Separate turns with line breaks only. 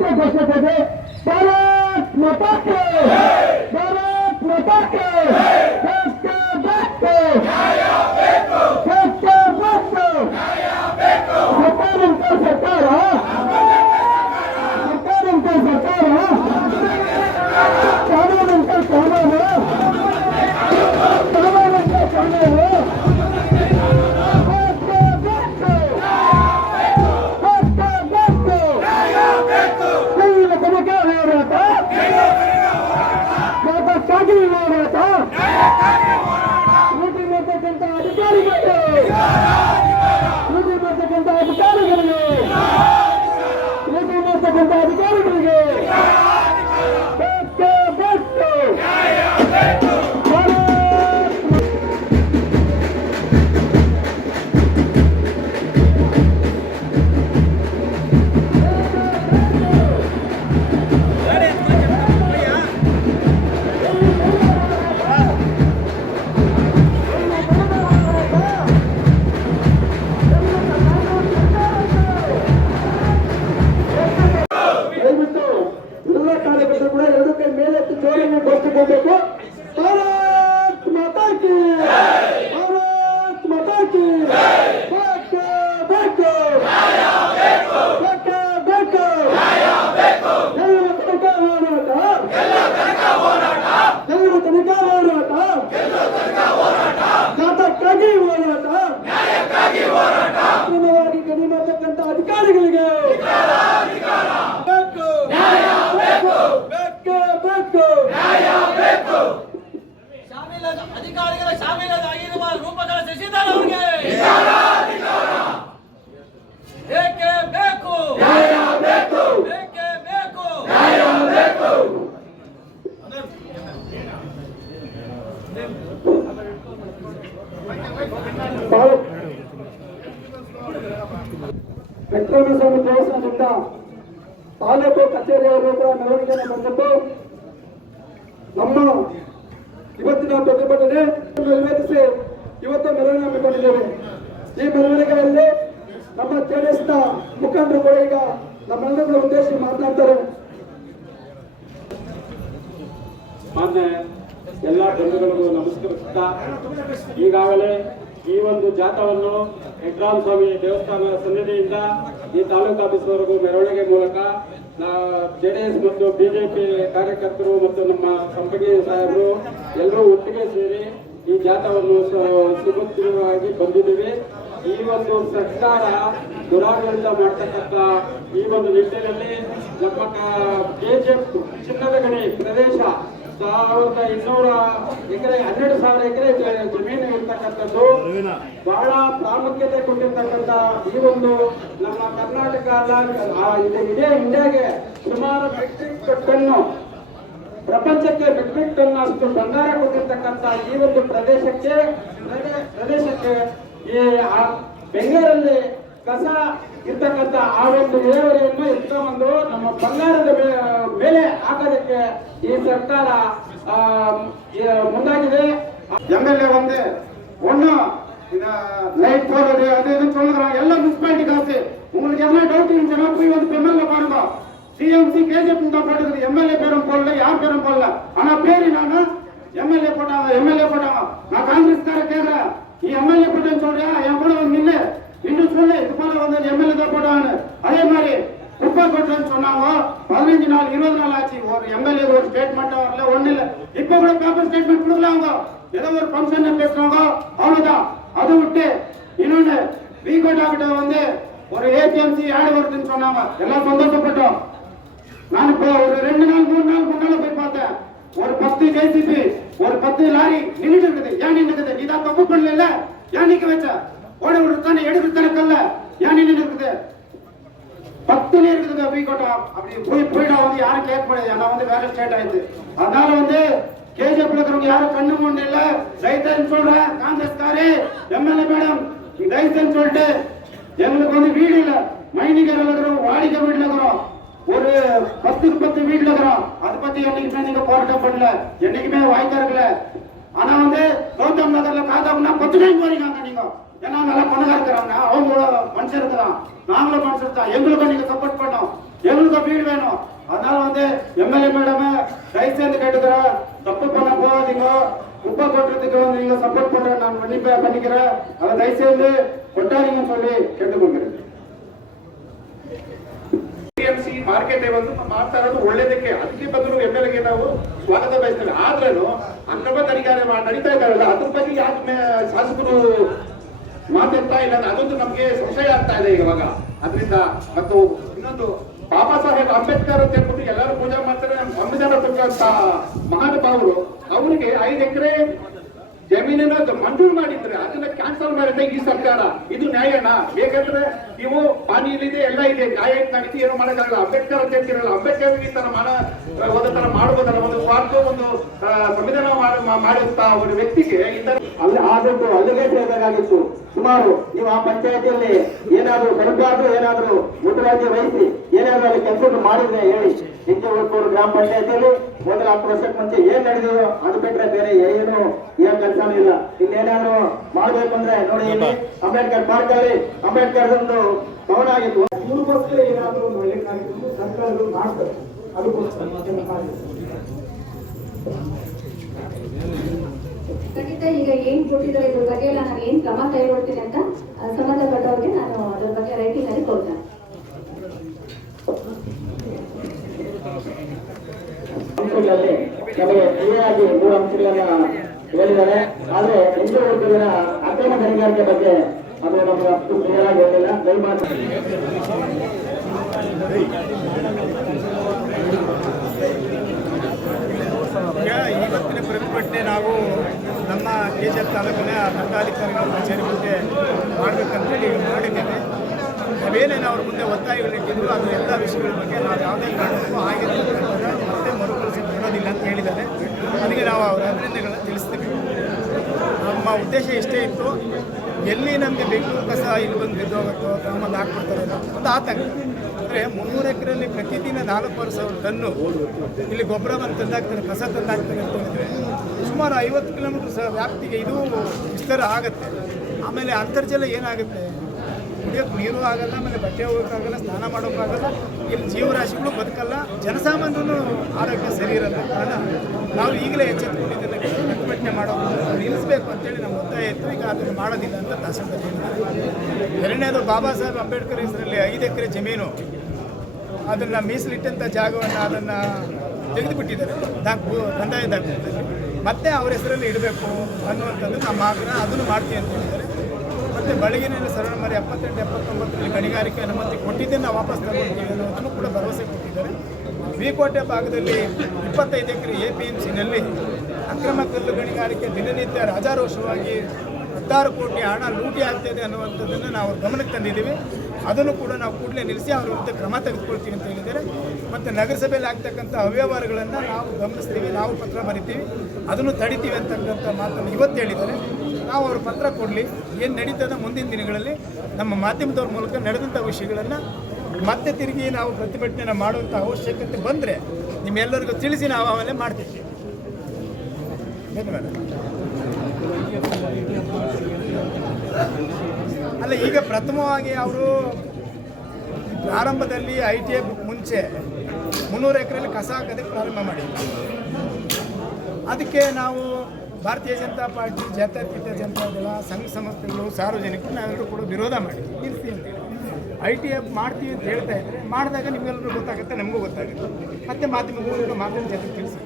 মুহূর্তে বসে থেকে ভারত মাতাকে। ভারত মাতাকে। ಮಾಡ್ತಕ್ಕಂಥ ಮೆಟ್ರೋನಿಸಂ ದೇವಸ್ಥಾನದಿಂದ ತಾಲೂಕು ಕಚೇರಿಯವರು ಕೂಡ ಮೆರವಣಿಗೆಯನ್ನು ಬಂದಿದ್ದು ನಮ್ಮ ಇವತ್ತಿನ ಪ್ರತಿಭಟನೆ ನೆರವೇರಿಸಿ ಇವತ್ತು ಮೆರವಣಿಗೆ ಹಮ್ಮಿಕೊಂಡಿದ್ದೇವೆ. ಈ ಮೆರವಣಿಗೆಯಲ್ಲಿ ನಮ್ಮ ಜೆಡಿಎಸ್ನ ಮುಖಂಡರು ಕೂಡ ಈಗ ನಮ್ಮೆಲ್ಲರನ್ನ ಉದ್ದೇಶಿಸಿ ಮಾತನಾಡ್ತಾರೆ.
ಎಲ್ಲ ಬಂಧುಗಳಿಗೂ ನಮಸ್ಕರಿಸುತ್ತಾ ಈಗಾಗಲೇ ಈ ಒಂದು ಜಾಥವನ್ನು ಸ್ವಾಮಿ ದೇವಸ್ಥಾನ ಸನ್ನಿಧಿಯಿಂದ ಈ ತಾಲೂಕು ಆಫೀಸ್ವರೆಗೂ ಮೆರವಣಿಗೆ ಮೂಲಕ ಜೆ ಡಿ ಎಸ್ ಮತ್ತು ಬಿಜೆಪಿ ಕಾರ್ಯಕರ್ತರು ಮತ್ತು ನಮ್ಮ ಸಂಪಗಿ ಸಾಹೇಬರು ಎಲ್ಲರೂ ಒಟ್ಟಿಗೆ ಸೇರಿ ಈ ಜಾಥವನ್ನು ಸುಭದ್ರವಾಗಿ ಬಂದಿದ್ದೀವಿ. ಈ ಒಂದು ಸರ್ಕಾರ ದುರಾಡಳಿತ ಮಾಡ್ತಕ್ಕಂಥ ಈ ಒಂದು ನಿಟ್ಟಿನಲ್ಲಿ ನಮ್ಮ ಕೆಜೆಪ್ ಚಿನ್ನದ ಗಣಿ ಪ್ರದೇಶ ಸಾವಿರದ ಇನ್ನೂರ ಎಕರೆ ಹನ್ನೆರಡು ಸಾವಿರ ಎಕರೆ ಜಮೀನು ಇರ್ತಕ್ಕಂಥದ್ದು. ಬಹಳ ಪ್ರಾಮುಖ್ಯತೆ ಕೊಟ್ಟಿರ್ತಕ್ಕಂಥ ಈ ಒಂದು ನಮ್ಮ ಕರ್ನಾಟಕ ಅಲ್ಲ, ಆ, ಇದು ಇಡೀ ಇಂಡಿಯಾಗೆ ಸುಮಾರು ಮೆಟ್ರಿಕ್ ಟನ್ನು ಪ್ರಪಂಚಕ್ಕೆ ಮೆಟ್ರಿಕ್ ಟನ್ ಅಷ್ಟು ಬಂಗಾರ ಕೊಟ್ಟಿರ್ತಕ್ಕಂಥ ಈ ಒಂದು ಪ್ರದೇಶಕ್ಕೆ ಪ್ರದೇ- ಪ್ರದೇಶಕ್ಕೆ ಈ ಆ ಬೆಂಗಳೂರಲ್ಲಿ ಕಸ ಇರ್ತಕ್ಕಂಥ ಆ ಒಂದು ಇಳುವರಿಯನ್ನು ಎತ್ಕೊಂಡ್ಬಂದು ನಮ್ಮ ಬಂಗಾರದ ಮೇ- ಮೇಲೆ ಹಾಕೋದಕ್ಕೆ ಈ ಸರ್ಕಾರ ಆ, ಈ ಮುಂದಾಗಿದೆ ಎಮ್ ಎಲ್ ಎ வந்து ஒண்ணு லைட் போடுறது அது இது சொல்லுறாங்க எல்லாம் முனிசிபாலிட்டி காசு உங்களுக்கு என்ன டவுட் இருந்துச்சுன்னா போய் வந்து எம்எல்ஏ பாருங்க சிஎம்சி கேஜிஎஃப் தான் போட்டுக்குது எம்எல்ஏ பேரும் போடல யார் பேரும் போடல ஆனா பேரு நானு எம்எல்ஏ போட்டாங்க எம்எல்ஏ போட்டாங்க நான் காங்கிரஸ்கார கேக்குறேன் நீ எம்எல்ஏ போட்டேன்னு சொல்றியா என் கூட வந்து நில்லு இன்னும் சொல்லு இது போல வந்து எம்எல்ஏ தான் போடுவாங்க. அதே மாதிரி குப்பை கொட்டுறேன்னு சொன்னாங்க. பதினஞ்சு நாள் இருபது நாள் ஆச்சு. ஒரு எம்எல்ஏ ஒரு ஸ்டேட்மெண்ட்டும் வரல ஒண்ணு இல்ல. இப்ப கூட பேப்பர் ஸ்டேட்மெண்ட் கொடுக்கல அவங்க ஏதோ ஒரு ஃபங்க்ஷன்ல பேசுறாங்க. அவ்வளவுதான். அதை விட்டு இன்னொன்னு விகோட்டா கிட்ட வந்து ஒரு ஏபிஎம்சி ஆடு வருதுன்னு சொன்னாங்க. எல்லாம் சந்தோஷப்பட்டோம். நான் இப்போ ஒரு ரெண்டு நாள் மூணு நாள் முன்னால போய் பார்த்தேன். ஒரு பத்து ஜேசிபி ஒரு பத்து லாரி நின்றுட்டு இருக்குது. ஏன் நின்றுக்குது நீ தான் தப்பு பண்ணல ஏன் நிக்க வச்ச? ஓட விடுத்தானே எடுக்கத்தானே கல்ல? ஏன் நின்று இருக்குது பத்துலே இருக்குதுங்க வீக்கோட்டா அப்படி போய் போயிட்டா வந்து யாரும் கேட்க முடியாது. ஏன்னா வந்து வேற ஸ்டேட் ஆயிடுது அதனால வந்து கேஜிஎஃப்ல இருக்கிறவங்க யாரும் கண்ணு மூணு இல்ல. ரைத்தன் சொல்றேன் காங்கிரஸ்காரு எம்எல்ஏ மேடம் ரைத்தன் சொல்லிட்டு எங்களுக்கு வந்து வீடு இல்ல. மைனிகர் இருக்கிறோம் வாடிக்கை வீடுல இருக்கிறோம்.
ஒரு பத்துக்கு பத்து வீட்டுல இருக்கிறோம். அதை பத்தி என்னைக்குமே நீங்க போராட்டம் பண்ணல. என்னைக்குமே வாய்க்கா இருக்கல. ஆனா வந்து கௌதம் நகர்ல காத்தாக்குனா பத்து டைம் போறீங்க நீங்க. ஏன்னா நல்லா பணம் இருக்கிறாங்க அவங்களோட மனுஷன் இருக்கிறான் நாங்களும் மனுஷன் தான் எங்களுக்கும் நீங்க சப்போர்ட் பண்ணோம் எங்களுக்கும் வீடு வேணும் அதனால வந்து எம்எல்ஏ மேடமே தயவு செய்து கேட்டுக்கிறேன் தப்பு பண்ண போகாதீங்க குப்பை கொட்டுறதுக்கு வந்து நீங்க சப்போர்ட் பண்றேன் நான் மன்னிப்ப பண்ணிக்கிறேன் அதை தயவு செய்து கொட்டாதீங்கன்னு சொல்லி கேட்டுக்கொள்கிறேன்
ಟಿಎಂಸಿ ಮಾರ್ಕೆಟ್ ಒಂದು ಮಾಡ್ತಾ ಇರೋದು ಒಳ್ಳೇದಕ್ಕೆ ಅದಕ್ಕೆ ಬಂದ್ರು ಎಮ್ ಎಲ್ ಎಗೆ ನಾವು ಸ್ವಾಗತ ಬಯಸ್ತೇವೆ ಆದ್ರೂ ಅಕ್ರಮ ತನಿಖೆ ಮಾ- ನಡೀತಾ ಇದ್ದಾರಲ್ಲ ಅದ್ರ ಬಗ್ಗೆ ಯಾಕೆ ಮೇ- ಶಾಸಕರು ಮಾತಾಡ್ತಾ ಇಲ್ಲ ಅದೊಂದು ನಮ್ಗೆ ಸಂಶಯ ಆಗ್ತಾ ಇದೆ ಇವಾಗ. ಅದರಿಂದ ಮತ್ತು ಇನ್ನೊಂದು ಬಾಬಾ ಸಾಹೇಬ್ ಅಂಬೇಡ್ಕರ್ ಅಂತ ಹೇಳ್ಬಿಟ್ಟು ಎಲ್ಲರೂ ಪೂಜೆ ಮಾಡ್ತಾರೆ. ನಮ್ಮ ಸಂವಿಧಾನ ಕೊಟ್ಟಂತ ಮಹಾನುಭಾವರು, ಅವರಿಗೆ ಐದು ಎಕರೆ ಜಮೀನನ್ನ ಮಂಜೂರು ಮಾಡಿದ್ರೆ, ಅದನ್ನ ಕ್ಯಾನ್ಸಲ್ ಮಾಡಿದ್ರೆ ಈ ಸರ್ಕಾರ. ಇದು ನ್ಯಾಯನಾ? ಬೇಕಂದ್ರೆ ನೀವು ಪಾನಿ ಇಲ್ಲಿದೆ, ಎಲ್ಲ ಇದೆ. ನ್ಯಾಯ ಆಗಿದೆ ಏನು ಮಾಡೋಕ್ಕಾಗಲ್ಲ. ಅಂಬೇಡ್ಕರ್ ಅಂತ ಹೇಳ್ತಿರಲ್ಲ, ಅಂಬೇಡ್ಕರ್ ಈ ತರ ಮಾಡ ಒಂದು ತರ ಮಾಡಬಹುದಲ್ಲ ಒಂದು ಸ್ವಾರ್ಥ, ಒಂದು ಸಂವಿಧಾನ ಮಾಡುತ್ತಾ ಒಂದು ವ್ಯಕ್ತಿಗೆ ಈ
ಅಲ್ಲಿ ಆದದ್ದು ಅಲ್ಲಿಗೆ ಸೇರಬೇಕಾಗಿತ್ತು. ಸುಮಾರು ನೀವು ಆ ಪಂಚಾಯತಿಯಲ್ಲಿ ಏನಾದರೂ ಬರಬಾರ್ದು ಏನಾದರೂ ಮುತುವರ್ಜಿ ವಹಿಸಿ, ಏನಾದ್ರೂ ಅಲ್ಲಿ ಕೆಲಸ ಮಾಡಿದ್ರೆ ಹೇಳಿ. ನಿತ್ಯವರ್ಪೂರು ಗ್ರಾಮ ಪಂಚಾಯತಿಯಲ್ಲಿ ಮೊದಲ ಹತ್ತು ವರ್ಷಕ್ಕೆ ಮುಂಚೆ ಏನ್ ನಡೆದಿದೆಯೋ ಅದು ಬಿಟ್ರೆ ಬೇರೆ ಏನು ಏನ್ ಕೆಲಸನೂ ಇಲ್ಲ. ಇಲ್ಲೇನಾದ್ರು ಮಾಡ್ಬೇಕು ಅಂದ್ರೆ ನೋಡಿ ಇಲ್ಲಿ ಅಂಬೇಡ್ಕರ್ ಪಾರ್ಕ್ ಅಲ್ಲಿ ಅಂಬೇಡ್ಕರ್ ಒಂದು ಭವನ ಆಗಿತ್ತು. ಇವ್ರಿಗೋಸ್ಕರ ಏನಾದ್ರು ಸರ್ಕಾರಗಳು ಮಾಡ್ತಾರೆ. ಅದಕ್ಕೋಸ್ಕರ.
ಖಂಡಿತ ಈಗ ಏನ್ ಕೊಟ್ಟಿದ್ದಾರೆ ಇದ್ರ ಬಗ್ಗೆ ಎಲ್ಲ ನಾನು ಏನ್ ಕ್ರಮ ಕೈಗೊಳ್ತೀನಿ ಅಂತ ಸಂಬಂಧಪಟ್ಟವ್ರಿಗೆ ನಾನು ಅದ್ರ ಬಗ್ಗೆ ರೈಟಿಂಗ್ ಅಲ್ಲಿ ಕೊಡ್ತೇನೆ.
ನಮಗೆ ಕ್ಲಿಯರಾಗಿ ಮೂರು ಅಂಶಗಳನ್ನ ಹೇಳಿದ್ದಾರೆ. ಆದ್ರೆ ಹಿಂದೂ ವರ್ಗದ ಅಕ್ರಮ ಗಣಿಗಾರಿಕೆ ಬಗ್ಗೆ ಅದು ನಮಗೆ ಅಷ್ಟು ಕ್ಲಿಯರ್ ಆಗಿ ಹೇಳಿಲ್ಲ. ದಯಮಾಡಿ.
ಇವತ್ತಿನ ಪ್ರತಿಭಟನೆ ನಾವು ನಮ್ಮ ಕೆಜೆಎಫ್ ತಾಲೂಕಿನ ದಂಡಾಧಿಕಾರಿಗಳ ಕಚೇರಿ ಮುಂದೆ ಮಾಡಬೇಕಂತೇಳಿ ಮಾಡಿದ್ದೇವೆ. ನಾವೇನೇನು ಅವ್ರ ಮುಂದೆ ಒತ್ತಾಯಗಳು ಇಟ್ಟಿದ್ರು ಅದು ಎಲ್ಲ ವಿಷಯಗಳ ಬಗ್ಗೆ ನಾವು ಯಾವುದೇ ಕಾರಣಕ್ಕೂ ಆಗಿರೋ ಮತ್ತೆ ಮರುಕಳಿಸಿ ಬರೋದಿಲ್ಲ ಅಂತ ಹೇಳಿದ್ದಾರೆ. ಅದಕ್ಕೆ ನಾವು ಅವರ ಅಭಿನಂದನೆಗಳನ್ನು ತಿಳಿಸ್ತೀವಿ. ನಮ್ಮ ಉದ್ದೇಶ ಇಷ್ಟೇ ಇತ್ತು, ಎಲ್ಲಿ ನಮಗೆ ಬೆಂಗಳೂರು ಕಸ ಇಲ್ಲಿ ಬಂದು ಬಿದ್ದೋಗುತ್ತೋ ನಮ್ಮಲ್ಲಿ ಹಾಕ್ಬಿಡ್ತಾರೆ ಅಂತ ಆತಂಕ. ಅಂದರೆ ಮುನ್ನೂರು ಎಕರೆಯಲ್ಲಿ ಪ್ರತಿದಿನ ನಾಲ್ಕೂವರೆ ಸಾವಿರ ಟನ್ನು ಇಲ್ಲಿ ಗೊಬ್ಬರವನ್ನು ತಂದಾಗ್ತಾರೆ ಕಸ ತಂದಾಗ್ತಾರೆ ಹೇಳಿದ್ರೆ ಸುಮಾರು ಐವತ್ತು ಕಿಲೋಮೀಟರ್ ವ್ಯಾಪ್ತಿಗೆ ಇದು ವಿಸ್ತಾರ ಆಗುತ್ತೆ. ಆಮೇಲೆ ಅಂತರ್ಜಲ ಏನಾಗುತ್ತೆ? ಕುಡಿಯೋಕ್ಕೆ ನೀರು ಆಗಲ್ಲ, ಆಮೇಲೆ ಬಟ್ಟೆ ಹೋಗೋಕ್ಕಾಗಲ್ಲ ಸ್ನಾನ ಮಾಡೋಕ್ಕಾಗಲ್ಲ, ಇಲ್ಲಿ ಜೀವರಾಶಿಗಳು ಬದುಕಲ್ಲ, ಜನಸಾಮಾನ್ಯರು ಆರೋಗ್ಯ ಸರಿ ಇರಲ್ಲ. ಕಾರಣ ನಾವು ಈಗಲೇ ಎಚ್ಚೆತ್ತುಕೊಂಡಿದ್ದನ್ನು ಪ್ರತಿಭಟನೆ ಮಾಡೋದು, ನಿಲ್ಲಿಸಬೇಕು ಅಂತೇಳಿ ನಮ್ಮ ಒತ್ತಾಯ ಇತ್ತು, ಈಗ ಅದನ್ನು ಮಾಡೋದಿಲ್ಲ ಅಂತ ತಹಸೀಲ್ದಾರ್ ಎರಡನೇದು ಬಾಬಾ ಸಾಹೇಬ್ ಅಂಬೇಡ್ಕರ್ ಹೆಸರಲ್ಲಿ ಐದು ಎಕರೆ ಜಮೀನು ಅದನ್ನು ಮೀಸಲಿಟ್ಟಂಥ ಜಾಗವನ್ನು ಅದನ್ನು ತೆಗೆದುಬಿಟ್ಟಿದ್ದಾರೆ. ದಾಖು ಕಂದಾಯ ಮತ್ತೆ ಅವ್ರ ಹೆಸರಲ್ಲಿ ಇಡಬೇಕು ಅನ್ನುವಂಥದ್ದು ನಮ್ಮ ಆಗ್ರಹ. ಅದನ್ನು ಮಾಡ್ತೀವಿ ಅಂತ ಹೇಳಿದ್ದಾರೆ. ಮತ್ತು ಬೆಳಗಿನಲ್ಲಿ ಸರಳ ಮರಿ ಎಪ್ಪತ್ತೆಂಟು, ಎಪ್ಪತ್ತೊಂಬತ್ತರಲ್ಲಿ ಗಣಿಗಾರಿಕೆ ಅನುಮತಿ ಕೊಟ್ಟಿದ್ದನ್ನು ವಾಪಸ್ ತಗೊಳ್ತೀವಿ ಅನ್ನೋದನ್ನು ಕೂಡ ಭರವಸೆ ಕೊಟ್ಟಿದ್ದಾರೆ. ವಿಕೋಟೆ ಭಾಗದಲ್ಲಿ ಇಪ್ಪತ್ತೈದು ಎಕರೆ ಎ ಪಿ ಎಂ ಸಿನಲ್ಲಿ ಅಕ್ರಮ ಕಲ್ಲು ಗಣಿಗಾರಿಕೆ ದಿನನಿತ್ಯ ರಾಜಾರೋಷವಾಗಿ ಹತ್ತಾರು ಕೋಟಿ ಹಣ ಲೂಟಿ ಆಗ್ತಿದೆ ಅನ್ನುವಂಥದ್ದನ್ನು ನಾವು ಗಮನಕ್ಕೆ ತಂದಿದ್ದೀವಿ. ಅದನ್ನು ಕೂಡ ನಾವು ಕೂಡಲೇ ನಿಲ್ಲಿಸಿ ಅವರ ವಿರುದ್ಧ ಕ್ರಮ ತೆಗೆದುಕೊಳ್ತೀವಿ ಅಂತ ಹೇಳಿದ್ದಾರೆ. ಮತ್ತು ನಗರಸಭೆಯಲ್ಲಿ ಆಗ್ತಕ್ಕಂಥ ಅವ್ಯವಹಾರಗಳನ್ನು ನಾವು ಗಮನಿಸ್ತೀವಿ, ನಾವು ಪತ್ರ ಬರಿತೀವಿ, ಅದನ್ನು ತಡಿತೀವಿ ಅಂತಕ್ಕಂಥ ಮಾತನ್ನು ಇವತ್ತು ಹೇಳಿದ್ದಾರೆ. ನಾವು ಅವರು ಪತ್ರ ಕೊಡಲಿ, ಏನು ನಡೀತದ ಮುಂದಿನ ದಿನಗಳಲ್ಲಿ ನಮ್ಮ ಮಾಧ್ಯಮದವ್ರ ಮೂಲಕ ನಡೆದಂಥ ವಿಷಯಗಳನ್ನು ಮತ್ತೆ ತಿರುಗಿ ನಾವು ಪ್ರತಿಭಟನೆ ಮಾಡುವಂಥ ಅವಶ್ಯಕತೆ ಬಂದರೆ ನಿಮ್ಮೆಲ್ಲರಿಗೂ ತಿಳಿಸಿ ನಾವು ಆಮೇಲೆ ಮಾಡ್ತೀವಿ. ಧನ್ಯವಾದ. ಅಲ್ಲ, ಈಗ ಪ್ರಥಮವಾಗಿ ಅವರು ಪ್ರಾರಂಭದಲ್ಲಿ ಐ ಟಿ ಐ ಮುಂಚೆ ಮುನ್ನೂರು ಎಕರೆಯಲ್ಲಿ ಕಸ ಹಾಕೋದಕ್ಕೆ ಪ್ರಾರಂಭ ಮಾಡಿದ್ರು. ಅದಕ್ಕೆ ನಾವು ಭಾರತೀಯ ಜನತಾ ಪಾರ್ಟಿ, ಜಾತ್ಯತೀತ ಜನತಾದಳ ಸಂಘ ಸಂಸ್ಥೆಗಳು, ಸಾರ್ವಜನಿಕರು ನಾವೆಲ್ಲರೂ ಕೂಡ ವಿರೋಧ ಮಾಡಿದ್ವಿ. ನಿಲ್ಲಿಸ್ತೀವಿ ಅಂತ ಐ ಟಿ ಎಫ್ ಮಾಡ್ತೀವಿ ಅಂತ ಹೇಳ್ತಾ ಇದ್ದರೆ ಮಾಡಿದಾಗ ನಿಮಗೆಲ್ಲರೂ ಗೊತ್ತಾಗುತ್ತೆ, ನಮಗೂ ಗೊತ್ತಾಗುತ್ತೆ. ಮತ್ತೆ ಮಾಧ್ಯಮಗಳು ಮಾತಿನ ಜೊತೆ ತಿಳಿಸಿ.